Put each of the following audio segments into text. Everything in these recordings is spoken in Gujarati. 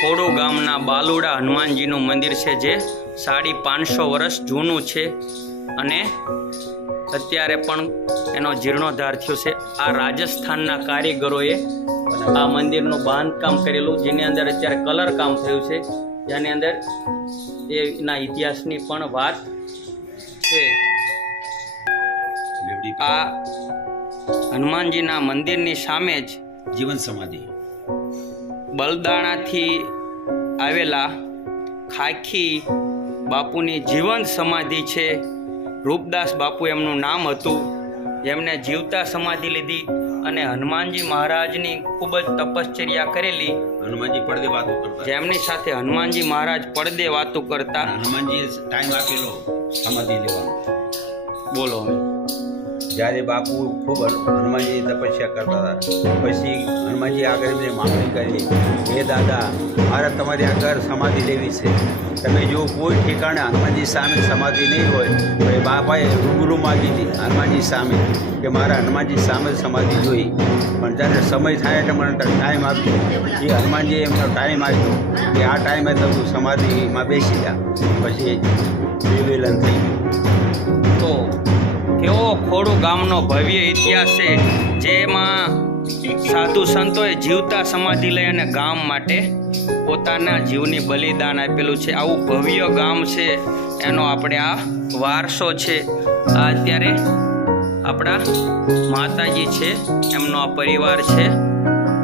ખોડુ ગામના બાલુડા હનુમાનજીનું મંદિર છે જે સાડી પાંચસો વર્ષ જૂનું છે અને અત્યારે પણ એનો જીર્ણોદ્ધાર થયો છે. આ રાજસ્થાનના કારીગરોએ આ મંદિરનું બાંધકામ કરેલું જેની અંદર અત્યારે કલર કામ થયું છે. જેની અંદર એના ઇતિહાસની પણ વાત છે. આ હનુમાનજીના મંદિરની સામે જ જીવન સમાધિ. બલદાણાથી આવેલા ખાખી બાપુની જીવંત સમાધિ છે. રૂપદાસ બાપુ એમનું નામ હતું. જેમને જીવતા સમાધિ લીધી અને હનુમાનજી મહારાજની ખૂબ જ તપશ્ચર્યા કરેલી. હનુમાનજી પડદે વાતો કરતા. જેમની સાથે હનુમાનજી મહારાજ પડદે વાતો કરતા. હનુમાનજીએ ટાઈમ આપેલો સમાધિ લેવાનો. બોલો હવે. જ્યારે બાપુ ખૂબ હનુમાનજી તપસ્યા કરતા હતા. પછી હનુમાનજી આગળ એમને માંગણી કરી. હે દાદા, મારે તમારી આગળ સમાધિ લેવી છે. તમે જો કોઈ ઠેકાણે હનુમાનજી સામે સમાધિ નહીં હોય, તો એ બાપાએ રૂબરૂ માગી હતી હનુમાનજી સામે કે મારા હનુમાનજી સામે સમાધિ જોઈ. પણ જ્યારે સમય થાય એટલે મને ટાઈમ આપ્યો. એ હનુમાનજીએ એમનો ટાઈમ આપ્યો કે આ ટાઈમે તમે સમાધિમાં બેસી જા પછી વિવેલન થઈ ગયું. ખોડુ ગામનો ભવ્ય ઇતિહાસ છે, જેમાં સાધુ સંતોએ જીવતા સમાધિ લઈ અને ગામ માટે પોતાના જીવની બલિદાન આપેલું છે. આવું ભવ્ય ગામ છે, એનો આપણે આ વારસો છે. આ અત્યારે આપણા માતાજી છે, એમનો આ પરિવાર છે,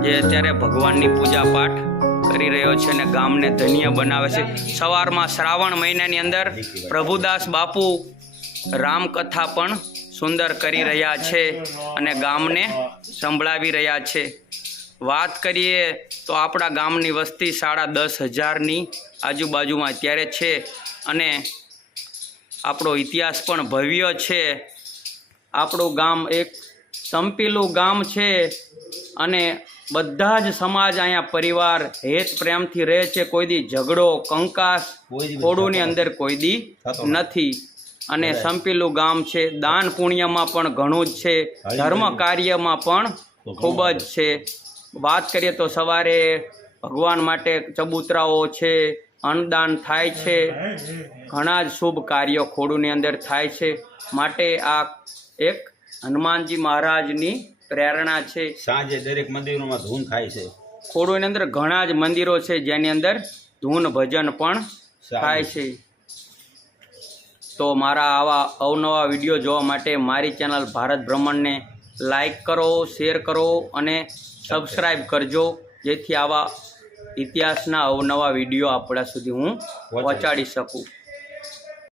જે અત્યારે ભગવાનની પૂજા પાઠ કરી રહ્યો છે અને ગામને ધન્ય બનાવે છે. સવારમાં શ્રાવણ મહિનાની અંદર પ્રભુદાસ બાપુ રામકથા પણ સુંદર કરી રહ્યા છે અને ગામને સંભળાવી રહ્યા છે. વાત કરીએ તો આપણા ગામની વસ્તી સાડા દસ હજારની આજુબાજુમાં અત્યારે છે અને આપણો ઇતિહાસ પણ ભવ્ય છે. આપણું ગામ એક સંપીલું ગામ છે અને બધા જ સમાજ અહીંયા પરિવાર હેત પ્રેમથી રહે છે. કોઈ દી ઝઘડો કંકાસ ખોડુની અંદર કોઈ દી નથી. અને સંપીલું ગામ છે. દાન પુણ્યમાં પણ ઘણું જ છે. ધર્મ કાર્યમાં પણ ખૂબ જ છે. વાત કરીએ તો સવારે ભગવાન માટે ચબૂતરાઓ છે. અન્નદાન થાય છે. ઘણા જ શુભ કાર્યો ખોડુની અંદર થાય છે. માટે આ એક હનુમાનજી મહારાજની પ્રેરણા છે. સાંજે દરેક મંદિરોમાં ધૂન થાય છે. ખોડુની અંદર ઘણા જ મંદિરો છે. જેની અંદર ધૂન ભજન પણ થાય છે. તો મારા આવા અવનવા વીડિયો જોવા માટે મારી ચેનલ ભારત ભ્રમણને લાઈક કરો શેર કરો અને સબસ્ક્રાઈબ કરજો. જેથી આવા ઇતિહાસના અવનવા વીડિયો આપણા સુધી હું પહોંચાડી શકું.